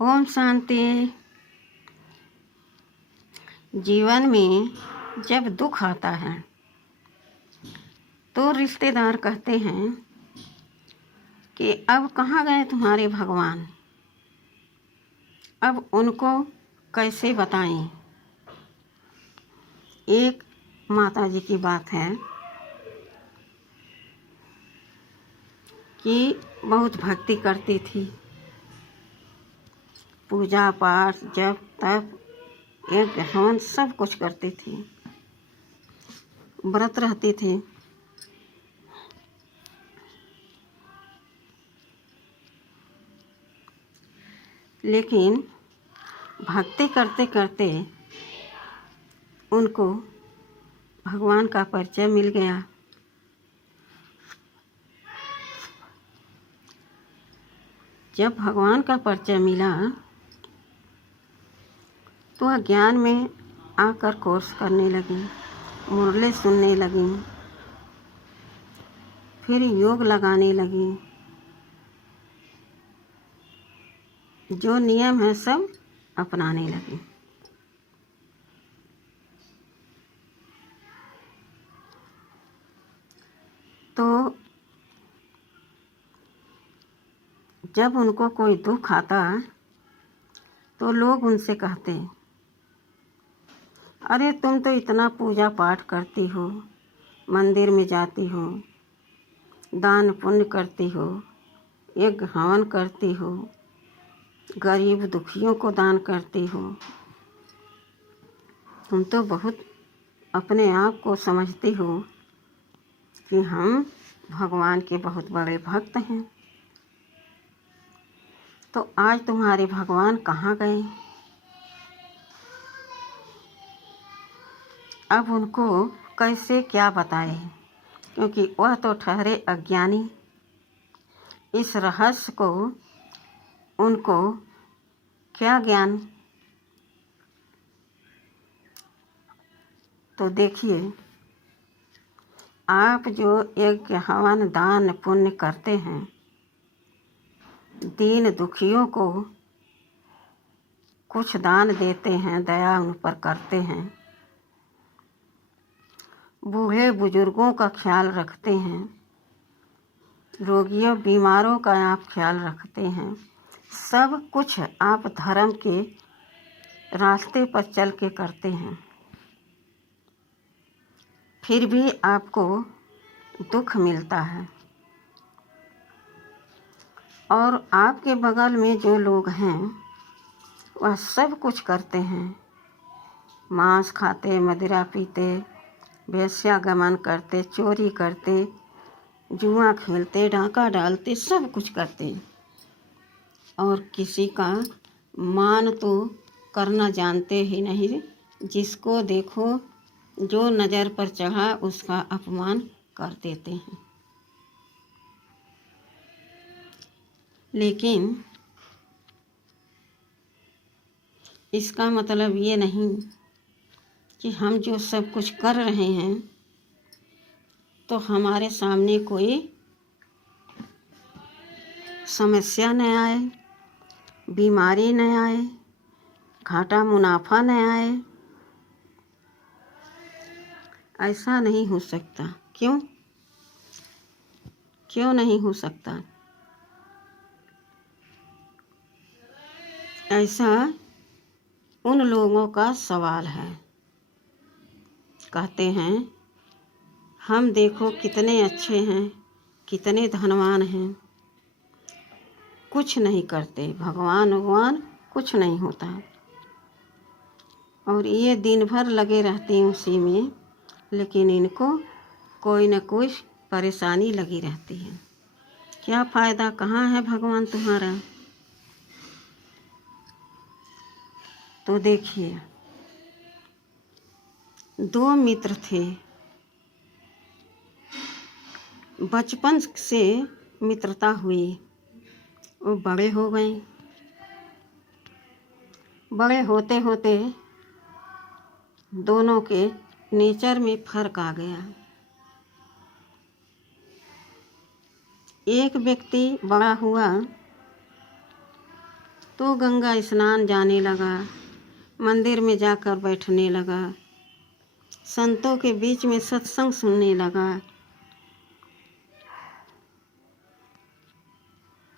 ओम शांति। जीवन में जब दुख आता है तो रिश्तेदार कहते हैं कि अब कहाँ गए तुम्हारे भगवान। अब उनको कैसे बताएं। एक माता जी की बात है कि बहुत भक्ति करती थी, पूजा पाठ जप तप एक हवन सब कुछ करती थी, व्रत रहती थी। लेकिन भक्ति करते करते उनको भगवान का परिचय मिल गया। जब भगवान का परिचय मिला तो वह ज्ञान में आकर कोर्स करने लगी, मुरली सुनने लगी, फिर योग लगाने लगी। जो नियम है सब अपनाने लगी। तो जब उनको कोई दुख आता तो लोग उनसे कहते, अरे तुम तो इतना पूजा पाठ करती हो, मंदिर में जाती हो, दान पुण्य करती हो, यज्ञ हवन करती हो, गरीब दुखियों को दान करती हो, तुम तो बहुत अपने आप को समझती हो कि हम भगवान के बहुत बड़े भक्त हैं। तो आज तुम्हारे भगवान कहाँ गए। अब उनको कैसे क्या बताए, क्योंकि वह तो ठहरे अज्ञानी। इस रहस्य को उनको क्या ज्ञान। तो देखिए, आप जो यज्ञ हवन दान पुण्य करते हैं, दीन दुखियों को कुछ दान देते हैं, दया उन पर करते हैं, बूढ़े बुजुर्गों का ख्याल रखते हैं, रोगियों बीमारों का आप ख्याल रखते हैं, सब कुछ आप धर्म के रास्ते पर चल के करते हैं, फिर भी आपको दुख मिलता है। और आपके बगल में जो लोग हैं वह सब कुछ करते हैं, मांस खाते, मदिरा पीते, वेश्यागमन करते, चोरी करते, जुआ खेलते, डाका डालते, सब कुछ करते, और किसी का मान तो करना जानते ही नहीं। जिसको देखो जो नज़र पर चढ़ा उसका अपमान कर देते हैं। लेकिन इसका मतलब ये नहीं कि हम जो सब कुछ कर रहे हैं तो हमारे सामने कोई समस्या न आए, बीमारी न आए, घाटा मुनाफा न आए। ऐसा नहीं हो सकता। क्यों नहीं हो सकता? ऐसा उन लोगों का सवाल है। कहते हैं हम देखो कितने अच्छे हैं, कितने धनवान हैं, कुछ नहीं करते, भगवान कुछ नहीं होता, और ये दिन भर लगे रहते हैं उसी में, लेकिन इनको कोई न कोई परेशानी लगी रहती है। क्या फ़ायदा, कहाँ है भगवान तुम्हारा। तो देखिए, दो मित्र थे, बचपन से मित्रता हुई, वो बड़े हो गए। बड़े होते होते दोनों के नेचर में फ़र्क आ गया। एक व्यक्ति बड़ा हुआ तो गंगा स्नान जाने लगा, मंदिर में जाकर बैठने लगा, संतों के बीच में सत्संग सुनने लगा,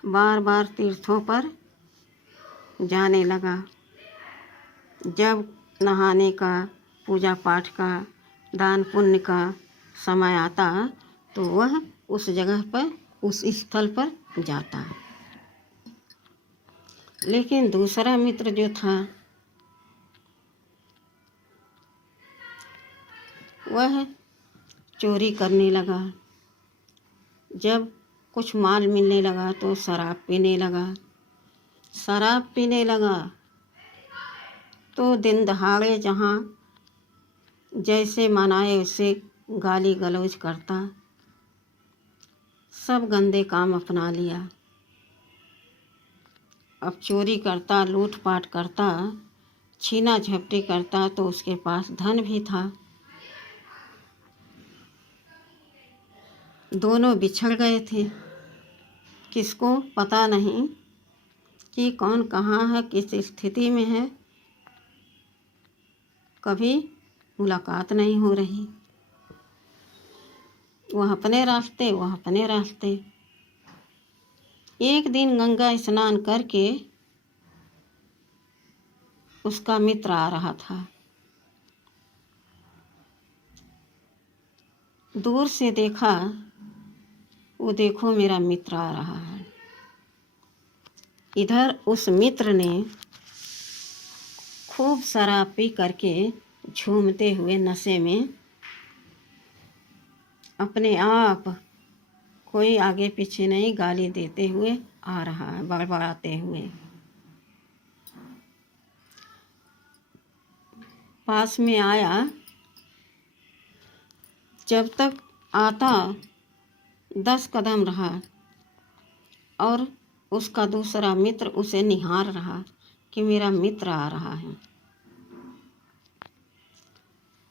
बार बार तीर्थों पर जाने लगा। जब नहाने का, पूजा पाठ का, दान पुण्य का समय आता तो वह उस जगह पर, उस स्थल पर जाता। लेकिन दूसरा मित्र जो था वह चोरी करने लगा। जब कुछ माल मिलने लगा तो शराब पीने लगा। शराब पीने लगा तो दिन दहाड़े जहाँ जैसे मनाए उसे गाली गलौज करता, सब गंदे काम अपना लिया। अब चोरी करता, लूटपाट करता, छीना झपटी करता तो उसके पास धन भी था। दोनों बिछड़ गए थे। किसको पता नहीं कि कौन कहाँ है, किस स्थिति में है, कभी मुलाकात नहीं हो रही। वह अपने रास्ते, वह अपने रास्ते। एक दिन गंगा स्नान करके उसका मित्र आ रहा था। दूर से देखा, वो देखो मेरा मित्र आ रहा है। इधर उस मित्र ने खूब शराब पी करके झूमते हुए नशे में अपने आप, कोई आगे पीछे नहीं, गाली देते हुए आ रहा है, बड़बड़ाते हुए। पास में आया। जब तक आता 10 कदम रहा और उसका दूसरा मित्र उसे निहार रहा कि मेरा मित्र आ रहा है।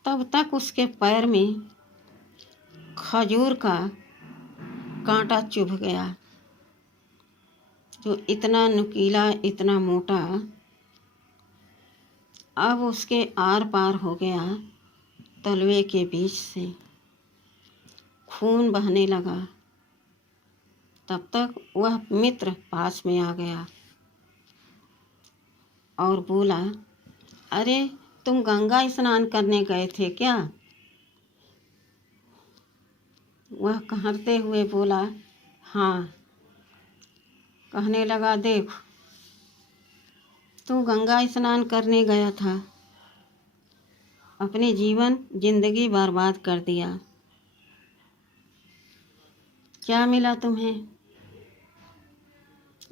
तब तक उसके पैर में खजूर का कांटा चुभ गया, जो इतना नुकीला, इतना मोटा, अब उसके आर पार हो गया। तलवे के बीच से खून बहने लगा। तब तक वह मित्र पास में आ गया और बोला, अरे तुम गंगा स्नान करने गए थे क्या? वह कहते हुए बोला, हाँ। कहने लगा, देख तू गंगा स्नान करने गया था, अपनी जिंदगी बर्बाद कर दिया। क्या मिला तुम्हें?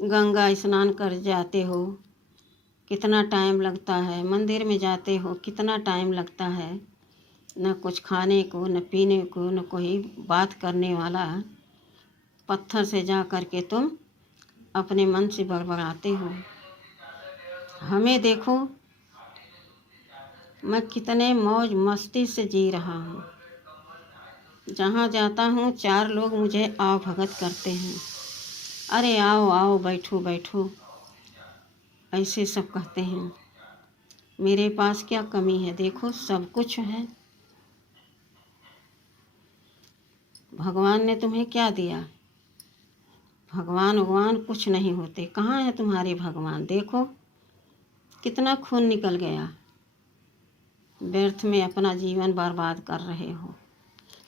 गंगा स्नान कर जाते हो, कितना टाइम लगता है, मंदिर में जाते हो, कितना टाइम लगता है, न कुछ खाने को, न पीने को, न कोई बात करने वाला। पत्थर से जा कर के तुम अपने मन से बड़बड़ाते हो। हमें देखो, मैं कितने मौज मस्ती से जी रहा हूँ। जहाँ जाता हूँ 4 लोग मुझे आओ भगत करते हैं, अरे आओ आओ, बैठो बैठो, ऐसे सब कहते हैं। मेरे पास क्या कमी है? देखो सब कुछ है। भगवान ने तुम्हें क्या दिया? भगवान कुछ नहीं होते। कहाँ है तुम्हारे भगवान? देखो कितना खून निकल गया, व्यर्थ में अपना जीवन बर्बाद कर रहे हो।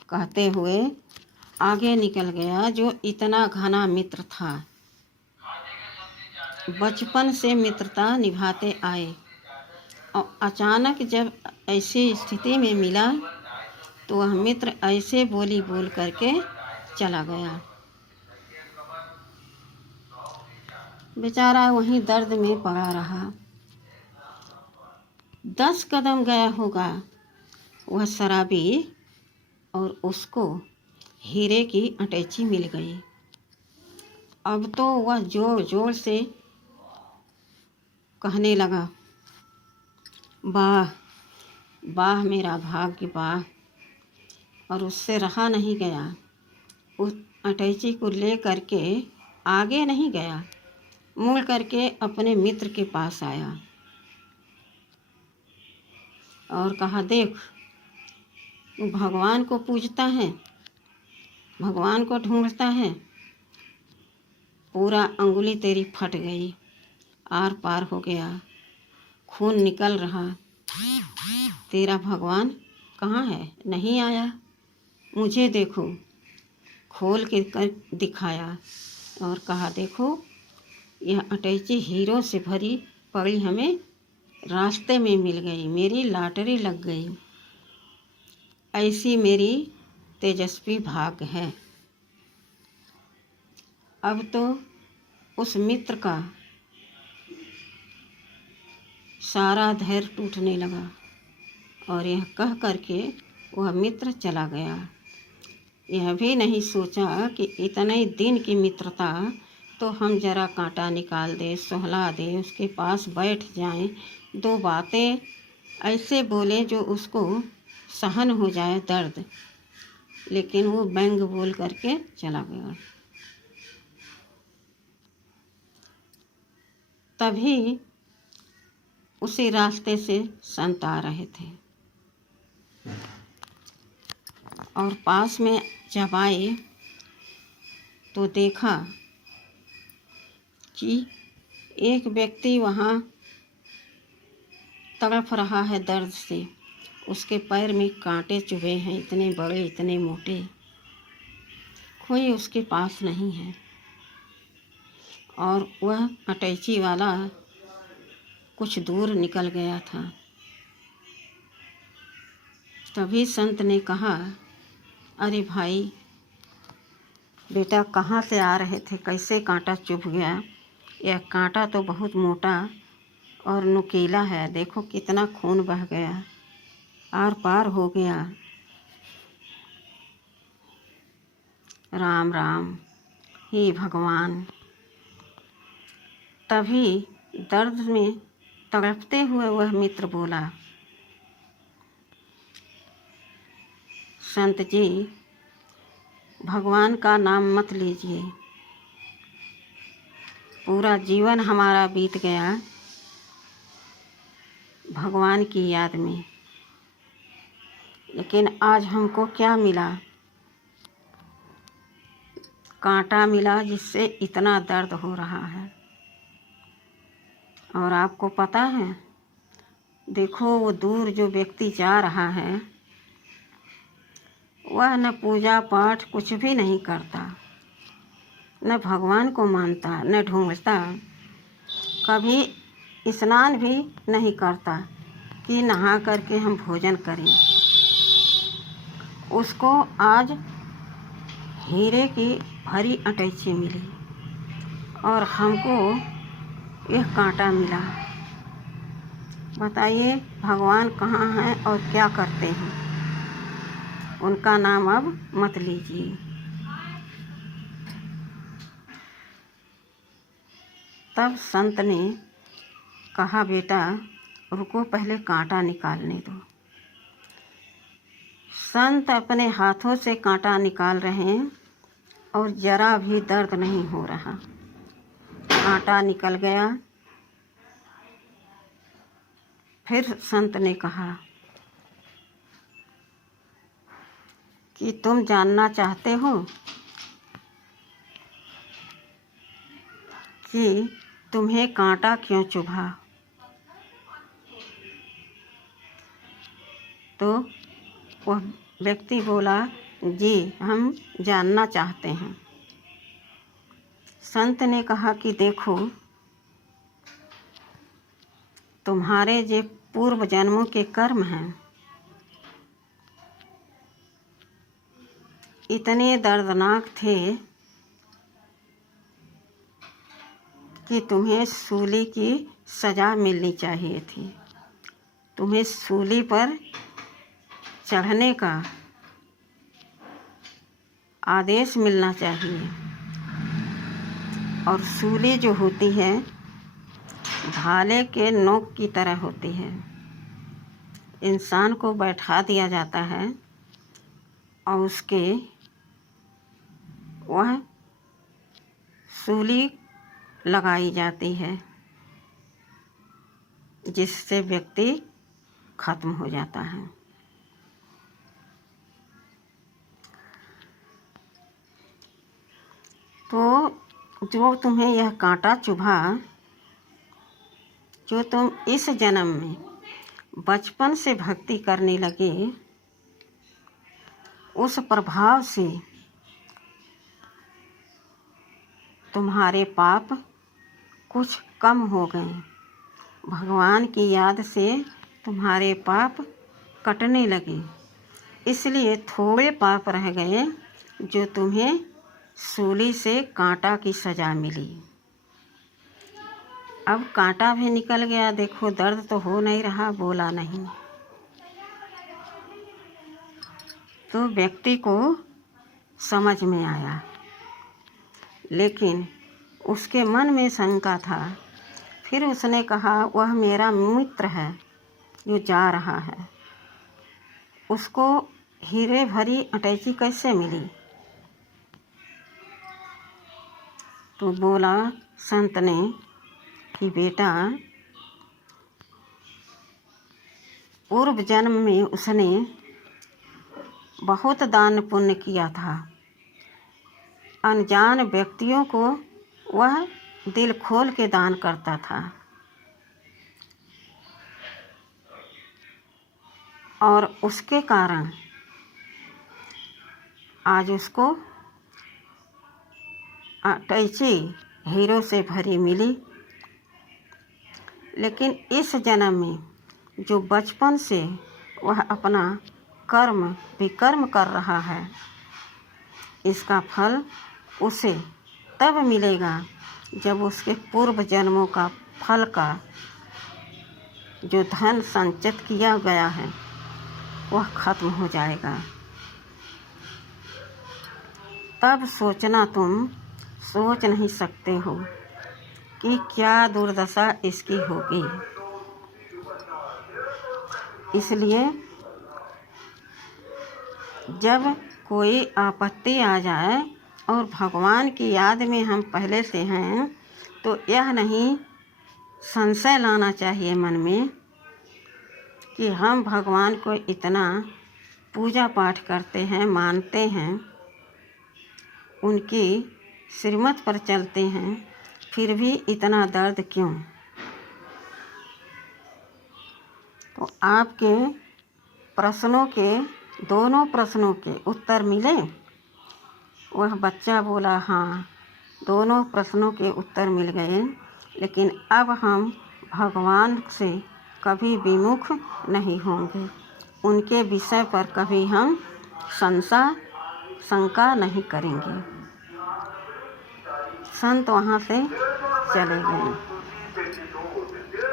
कहते हुए आगे निकल गया। जो इतना घना मित्र था, बचपन से मित्रता निभाते आए, और अचानक जब ऐसी स्थिति में मिला तो वह मित्र ऐसे बोली बोल करके चला गया। बेचारा वहीं दर्द में पड़ा रहा। 10 कदम गया होगा वह शराबी, और उसको हीरे की अटैची मिल गई। अब तो वह जोर जोर से कहने लगा, वाह वाह मेरा भाग्य वाह। और उससे रहा नहीं गया। उस अटैची को ले करके आगे नहीं गया, मुड़ करके अपने मित्र के पास आया और कहा, देख, तू भगवान को पूजता है, भगवान को ढूंढता है, पूरा अंगुली तेरी फट गई, आर पार हो गया, खून निकल रहा, तेरा भगवान कहाँ है? नहीं आया, मुझे देखो। खोल के कर दिखाया और कहा, देखो, यह अटैची हीरो से भरी पड़ी हमें रास्ते में मिल गई, मेरी लॉटरी लग गई, ऐसी मेरी तेजस्वी भाग्य है। अब तो उस मित्र का सारा धैर्य टूटने लगा और यह कह करके वह मित्र चला गया। यह भी नहीं सोचा कि इतने दिन की मित्रता, तो हम जरा कांटा निकाल दे, सुहला दे, उसके पास बैठ जाएं, दो बातें ऐसे बोले जो उसको सहन हो जाए दर्द, लेकिन वो व्यंग बोल करके चला गया। तभी उसी रास्ते से संत आ रहे थे और पास में जब आए तो देखा कि एक व्यक्ति वहाँ तड़प रहा है दर्द से, उसके पैर में कांटे चुभे हैं, इतने बड़े, इतने मोटे, कोई उसके पास नहीं है और वह अटैची वाला कुछ दूर निकल गया था। तभी संत ने कहा, अरे भाई बेटा, कहाँ से आ रहे थे, कैसे कांटा चुभ गया? यह कांटा तो बहुत मोटा और नुकीला है, देखो कितना खून बह गया, आर पार हो गया। राम राम, हे भगवान। तभी दर्द में तड़पते हुए वह मित्र बोला, संत जी, भगवान का नाम मत लीजिए, पूरा जीवन हमारा बीत गया भगवान की याद में, लेकिन आज हमको क्या मिला? कांटा मिला जिससे इतना दर्द हो रहा है। और आपको पता है, देखो वो दूर जो व्यक्ति जा रहा है वह न पूजा पाठ कुछ भी नहीं करता, न भगवान को मानता, न ढूंढता, कभी स्नान भी नहीं करता कि नहा करके हम भोजन करें। उसको आज हीरे की भरी अटैची मिली और हमको यह कांटा मिला। बताइए भगवान कहाँ हैं और क्या करते हैं? उनका नाम अब मत लीजिए। तब संत ने कहा, बेटा रुको, पहले कांटा निकालने दो। संत अपने हाथों से कांटा निकाल रहे हैं और जरा भी दर्द नहीं हो रहा। कांटा निकल गया। फिर संत ने कहा कि तुम जानना चाहते हो कि तुम्हें कांटा क्यों चुभा? तो वह व्यक्ति बोला, जी हम जानना चाहते हैं। संत ने कहा कि देखो, तुम्हारे जो पूर्व जन्मों के कर्म हैं इतने दर्दनाक थे कि तुम्हें सूली की सज़ा मिलनी चाहिए थी, तुम्हें सूली पर चढ़ने का आदेश मिलना चाहिए। और सूली जो होती है भाले के नोक की तरह होती है, इंसान को बैठा दिया जाता है और उसके वह सूली लगाई जाती है, जिससे व्यक्ति खत्म हो जाता है। तो जो तुम्हें यह कांटा चुभा, जो तुम इस जन्म में बचपन से भक्ति करने लगे, उस प्रभाव से तुम्हारे पाप कुछ कम हो गए। भगवान की याद से तुम्हारे पाप कटने लगे, इसलिए थोड़े पाप रह गए जो तुम्हें सूली से कांटा की सज़ा मिली। अब कांटा भी निकल गया, देखो दर्द तो हो नहीं रहा, बोला नहीं। तो व्यक्ति को समझ में आया, लेकिन उसके मन में शंका था। फिर उसने कहा, वह मेरा मित्र है जो जा रहा है, उसको हीरे भरी अटैची कैसे मिली? तो बोला संत ने कि बेटा, पूर्व जन्म में उसने बहुत दान पुण्य किया था। अनजान व्यक्तियों को वह दिल खोल के दान करता था, और उसके कारण आज उसको अटैची हीरो से भरी मिली। लेकिन इस जन्म में जो बचपन से वह अपना कर्म विकर्म कर रहा है, इसका फल उसे तब मिलेगा जब उसके पूर्व जन्मों का फल का जो धन संचित किया गया है वह खत्म हो जाएगा। तब सोचना, तुम सोच नहीं सकते हो कि क्या दुर्दशा इसकी होगी। इसलिए जब कोई आपत्ति आ जाए और भगवान की याद में हम पहले से हैं, तो यह नहीं संशय लाना चाहिए मन में कि हम भगवान को इतना पूजा पाठ करते हैं, मानते हैं, उनकी श्रीमत पर चलते हैं, फिर भी इतना दर्द क्यों? तो आपके प्रश्नों के, दोनों प्रश्नों के उत्तर मिले? वह बच्चा बोला, हाँ, दोनों प्रश्नों के उत्तर मिल गए, लेकिन अब हम भगवान से कभी विमुख नहीं होंगे, उनके विषय पर कभी हम शंका नहीं करेंगे। संत वहाँ से चले गए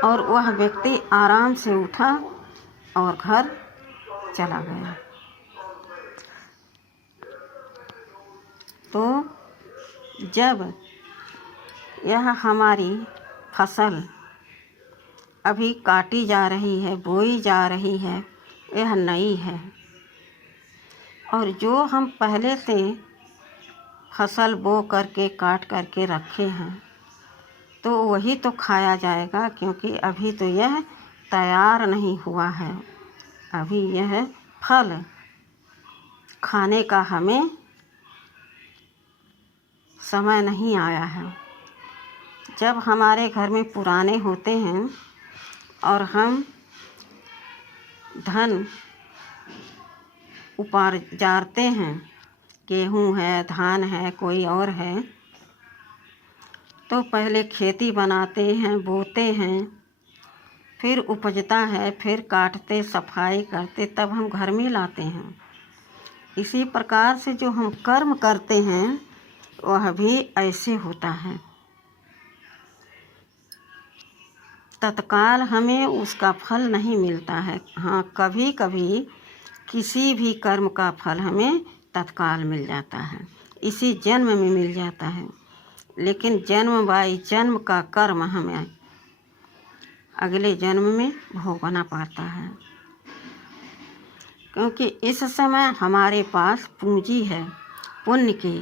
और वह व्यक्ति आराम से उठा और घर चला गया। तो जब यह हमारी फसल अभी काटी जा रही है, बोई जा रही है, यह नई है, और जो हम पहले से फसल बो करके काट करके रखे हैं, तो वही तो खाया जाएगा, क्योंकि अभी तो यह तैयार नहीं हुआ है। अभी यह फल खाने का हमें समय नहीं आया है। जब हमारे घर में पुराने होते हैं और हम धन उपार्जते हैं, गेहूँ है, धान है, कोई और है, तो पहले खेती बनाते हैं, बोते हैं, फिर उपजता है, फिर काटते, सफाई करते, तब हम घर में लाते हैं। इसी प्रकार से जो हम कर्म करते हैं वह भी ऐसे होता है। तत्काल हमें उसका फल नहीं मिलता है। हाँ, कभी कभी किसी भी कर्म का फल हमें तत्काल मिल जाता है, इसी जन्म में मिल जाता है, लेकिन जन्म बाई जन्म का कर्म हमें अगले जन्म में भोगना पड़ता है, क्योंकि इस समय हमारे पास पूंजी है पुण्य की,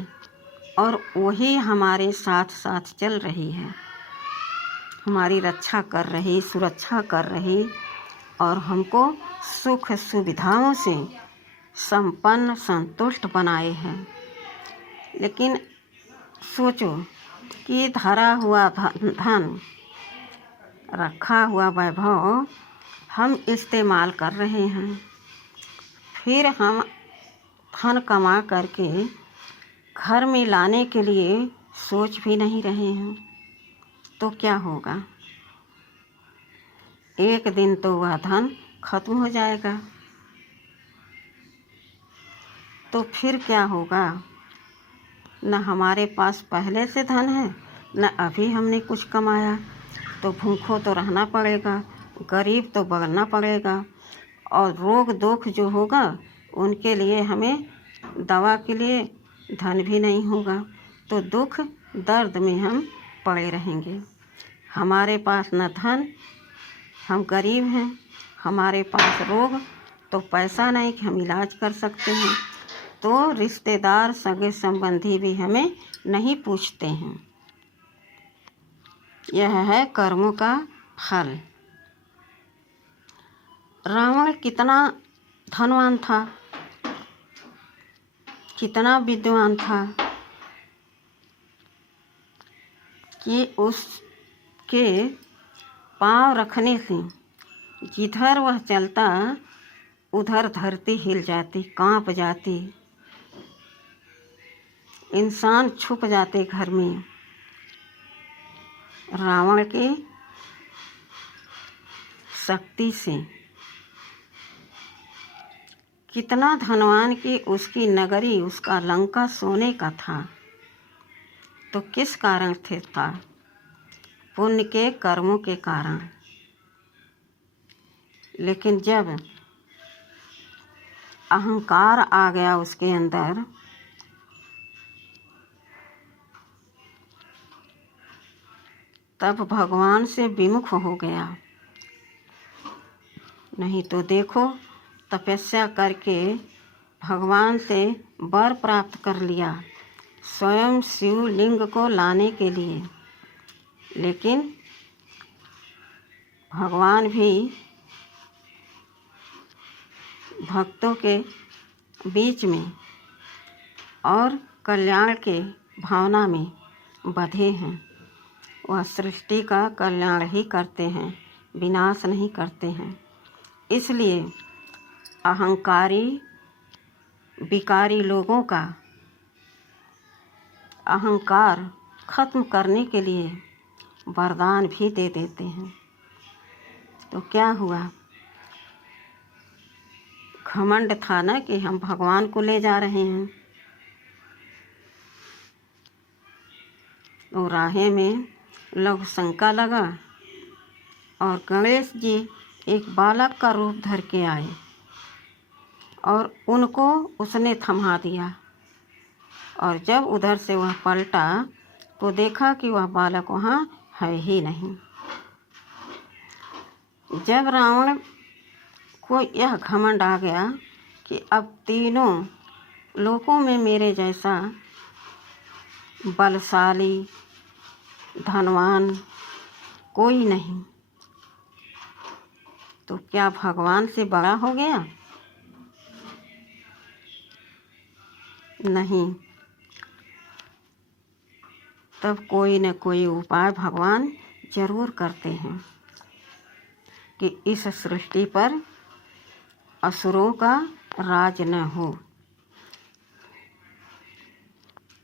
और वही हमारे साथ साथ चल रही है, हमारी रक्षा कर रही, सुरक्षा कर रही और हमको सुख सुविधाओं से संपन्न संतुष्ट बनाए हैं। लेकिन सोचो कि धरा हुआ धन, रखा हुआ वैभव हम इस्तेमाल कर रहे हैं, फिर हम धन कमा करके घर में लाने के लिए सोच भी नहीं रहे हैं, तो क्या होगा? एक दिन तो वह धन खत्म हो जाएगा, तो फिर क्या होगा? न हमारे पास पहले से धन है, न अभी हमने कुछ कमाया, तो भूखों तो रहना पड़ेगा, गरीब तो बनना पड़ेगा, और रोग दुख जो होगा उनके लिए हमें दवा के लिए धन भी नहीं होगा, तो दुख दर्द में हम पड़े रहेंगे। हमारे पास न धन, हम गरीब हैं, हमारे पास रोग, तो पैसा नहीं कि हम इलाज कर सकते हैं, तो रिश्तेदार सगे संबंधी भी हमें नहीं पूछते हैं। यह है कर्मों का फल। रावण कितना धनवान था, कितना विद्वान था कि उसके पांव रखने से जिधर वह चलता उधर धरती हिल जाती, कांप जाती, इंसान छुप जाते घर में। रावण की शक्ति से कितना धनवान कि उसकी नगरी, उसका लंका सोने का था, तो किस कारण से था? पुण्य के कर्मों के कारण। लेकिन जब अहंकार आ गया उसके अंदर, तब भगवान से विमुख हो गया। नहीं तो देखो, तपस्या करके भगवान से वर प्राप्त कर लिया स्वयं शिवलिंग को लाने के लिए, लेकिन भगवान भी भक्तों के बीच में और कल्याण के भावना में बंधे हैं। वह सृष्टि का कल्याण ही करते हैं, विनाश नहीं करते हैं। इसलिए अहंकारी विकारी लोगों का अहंकार खत्म करने के लिए वरदान भी दे देते हैं। तो क्या हुआ? घमंड था ना कि हम भगवान को ले जा रहे हैं। तो राहे में लघु शंका लगा और गणेश जी एक बालक का रूप धर के आए और उनको उसने थमा दिया, और जब उधर से वह पलटा तो देखा कि वह बालक वहाँ है ही नहीं। जब रावण को यह घमंड आ गया कि अब तीनों लोकों में मेरे जैसा बलशाली धनवान कोई नहीं, तो क्या भगवान से बड़ा हो गया? नहीं। तब कोई न कोई उपाय भगवान जरूर करते हैं कि इस सृष्टि पर असुरों का राज न हो।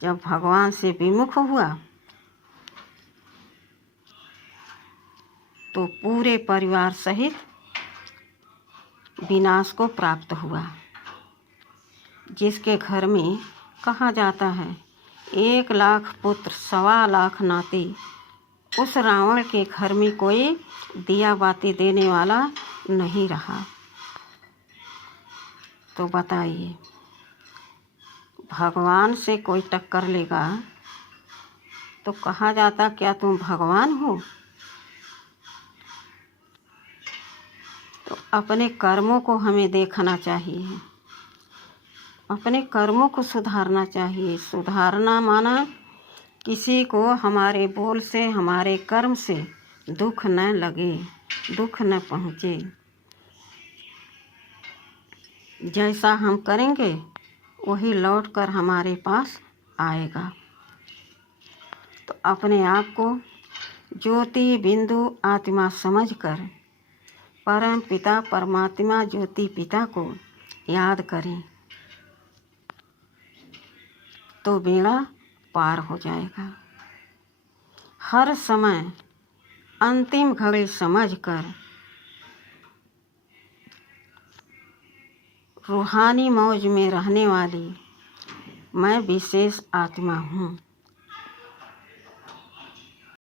जब भगवान से विमुख हुआ तो पूरे परिवार सहित विनाश को प्राप्त हुआ। जिसके घर में कहा जाता है 1,00,000 पुत्र 1,25,00,000 नाती, उस रावण के घर में कोई दिया बाती देने वाला नहीं रहा। तो बताइए, भगवान से कोई टक्कर लेगा तो कहा जाता क्या तुम भगवान हो? तो अपने कर्मों को हमें देखना चाहिए अपने कर्मों को सुधारना चाहिए। सुधारना माना किसी को हमारे बोल से, हमारे कर्म से दुख न लगे, दुख न पहुँचे। जैसा हम करेंगे वही लौट कर हमारे पास आएगा। तो अपने आप को ज्योति बिंदु आत्मा समझकर परम पिता परमात्मा ज्योति पिता को याद करें तो बेड़ा पार हो जाएगा। हर समय अंतिम घड़ी समझकर रूहानी मौज में रहने वाली मैं विशेष आत्मा हूँ।